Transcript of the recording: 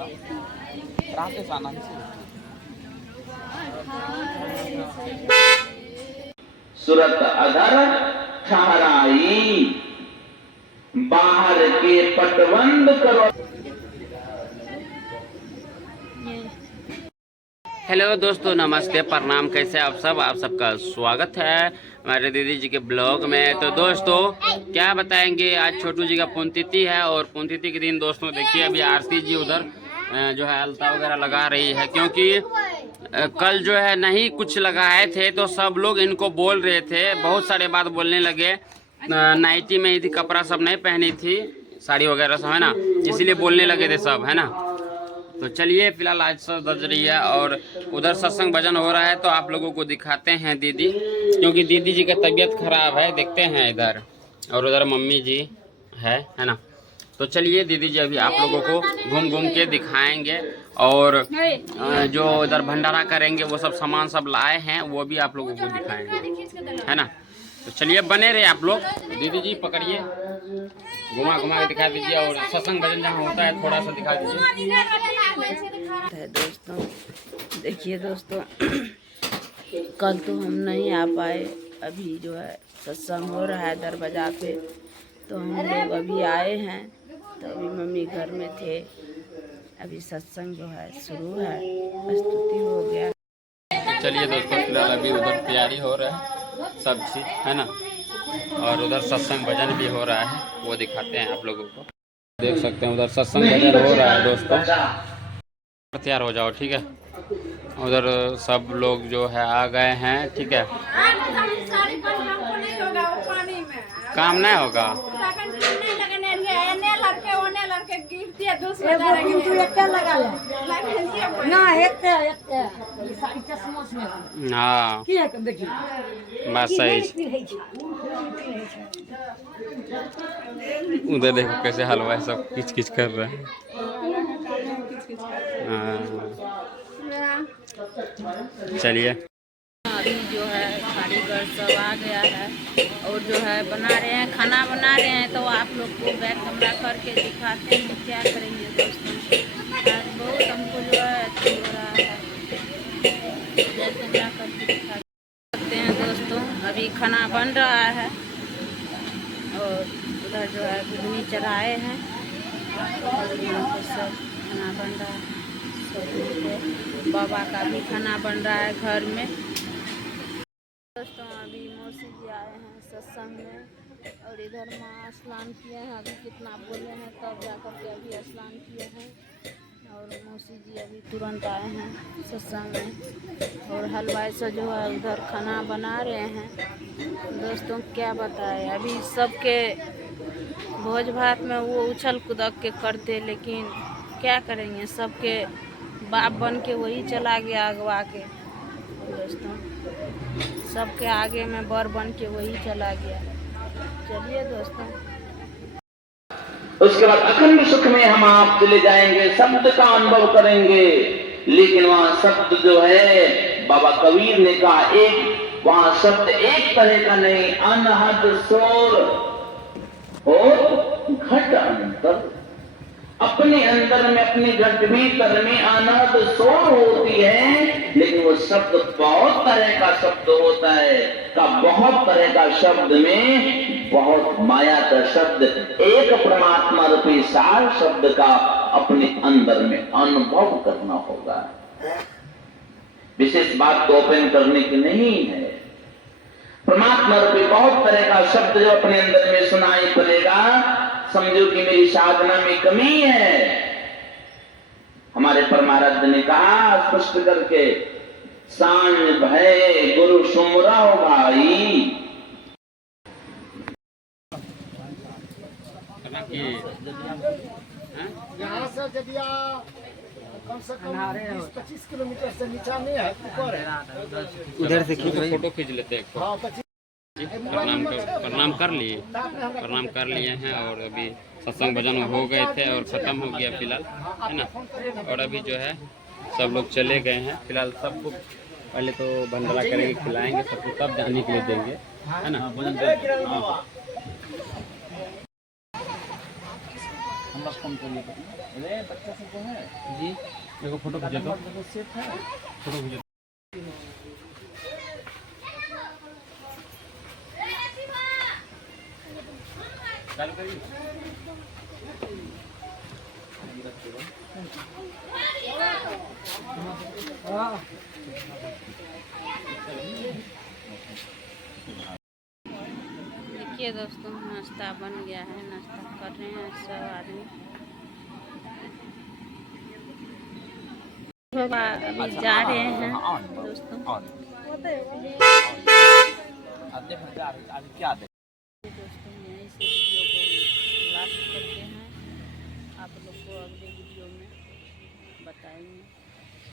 आता राहतेच आनंद से। सूरत अगर ठहराई बाहर के पटबंद करो। हेलो दोस्तों, नमस्ते, प्रणाम। कैसे आप सब? आप सबका स्वागत है हमारे दीदी जी के ब्लॉग में। तो दोस्तों क्या बताएंगे, आज छोटू जी का पुण्यतिथि है और पुण्यतिथि के दिन दोस्तों देखिए अभी आरती जी उधर जो है अलता वगैरह लगा रही है, क्योंकि कल जो है नहीं कुछ लगाए थे तो सब लोग इनको बोल रहे थे, बहुत सारे बात बोलने लगे। नाइटी में ही थी, कपड़ा सब नहीं पहनी थी, साड़ी वगैरह सब है ना, इसीलिए बोलने लगे थे सब, है ना। तो चलिए फिलहाल आज सब बज रही है और उधर सत्संग भजन हो रहा है, तो आप लोगों को दिखाते हैं दीदी, क्योंकि दीदी जी का तबीयत खराब है, देखते हैं इधर, और उधर मम्मी जी है ना। तो चलिए दीदी जी अभी आप लोगों को घूम घूम के दिखाएंगे और जो इधर भंडारा करेंगे वो सब सामान सब लाए हैं वो भी आप लोगों को दिखाएंगे, है ना। तो चलिए बने रहे आप लोग। दीदी जी पकड़िए, घुमा घुमा के दिखा दीजिए और सत्संग भजन जहाँ होता है थोड़ा सा दिखा दीजिए। दोस्तों देखिए दोस्तों, कल तो हम नहीं आ पाए, अभी जो है सत्संग हो रहा है दरवाजा पे, तो हम लोग अभी आए हैं। तो अभी मम्मी घर में थे, अभी सत्संग जो है शुरू है, प्रस्तुति हो गया। चलिए दोस्तों फिलहाल अभी उधर तैयारी हो रहा है सब चीज़, है ना, और उधर सत्संग भजन भी हो रहा है, वो दिखाते हैं आप लोगों को। देख सकते हैं उधर सत्संग भजन हो रहा है दोस्तों, तैयार हो जाओ, ठीक है। उधर सब लोग जो है आ गए हैं, ठीक है। काम नहीं होगा, हाँ बस सही। उधर देखो कैसे हलवाई सब किच किच कर रहे हैं। चलिए अभी जो है कारीगर सब आ गया है और जो है बना रहे हैं, खाना बना रहे हैं। तो आप लोग को बैक कमरा करके दिखाते हैं क्या करेंगे दोस्तों। आज बहुत हमको जो है अच्छा हो रहा है, बैक कमरा करके दिखा सकते हैं दोस्तों। अभी खाना बन रहा है और उधर जो है घुगनी चढ़ाए हैं और यहाँ पे सब खाना बन रहा है। सब बाबा का भी खाना बन रहा है घर में। दोस्तों अभी मौसी जी आए हैं सत्संग में और इधर माँ स्नान किए हैं, अभी कितना बोले हैं तब जाकर के अभी स्नान किए हैं। और मौसी जी अभी तुरंत आए हैं सत्संग में और हलवाई से जो है उधर खाना बना रहे हैं। दोस्तों क्या बताएं, अभी सबके भोज भात में वो उछल कूदक के करते, लेकिन क्या करेंगे, सबके बाप बन के वही चला गया अगवा के। दोस्तों सबके आगे में बर बन के वही चला गया। चलिए दोस्तों, उसके बाद अखंड सुख में हम आप चले जाएंगे, शब्द का अनुभव करेंगे। लेकिन वहां शब्द जो है, बाबा कबीर ने कहा, एक वहां शब्द एक तरह का नहीं, अनहद शोर और घट अंतर। अपने अंदर में अपने घट भीतर में अनहद शोर होती है, लेकिन वो शब्द बहुत तरह का शब्द होता है। का बहुत तरह का शब्द में बहुत माया का शब्द, एक परमात्मा रूपी सार शब्द का अपने अंदर में अनुभव करना होगा। विशेष बात तो ओपन करने की नहीं है। परमात्मा रूपी बहुत तरह का शब्द जो अपने अंदर में सुनाई पड़ेगा, समझो कि मेरी साधना में कमी है। हमारे परमाराध्य ने कहा स्पष्ट करके, सांझ भय गुरु सुमरा हो भाई। यहाँ से जदिया कम से कम 20-25 किलोमीटर से नीचा नहीं है, ऊपर है। उधर से फोटो खींच लेते हैं। हाँ 25। प्रणाम कर लिए हैं और अभी सत्संग भजन हो गए थे और ख़त्म हो गया फिलहाल, है ना। और अभी जो है सब लोग चले गए हैं फिलहाल। सबको पहले तो भंडारा करेंगे, खिलाएंगे सबको, तब जाने के लिए देंगे, है ना। फोन करिए अरे बच्चा सब तो है जी देखो फोटो खींचे तो सेफ है फोटो खींचे चालू करिए देखिए दोस्तों नाश्ता बन गया है, नाश्ता कर रहे हैं सब आदमी। अभी जा रहे हैं दोस्तों। क्या दोस्तों यहीं से वीडियो को लास्ट करते हैं, आप लोग को अगले वीडियो में बताएंगे।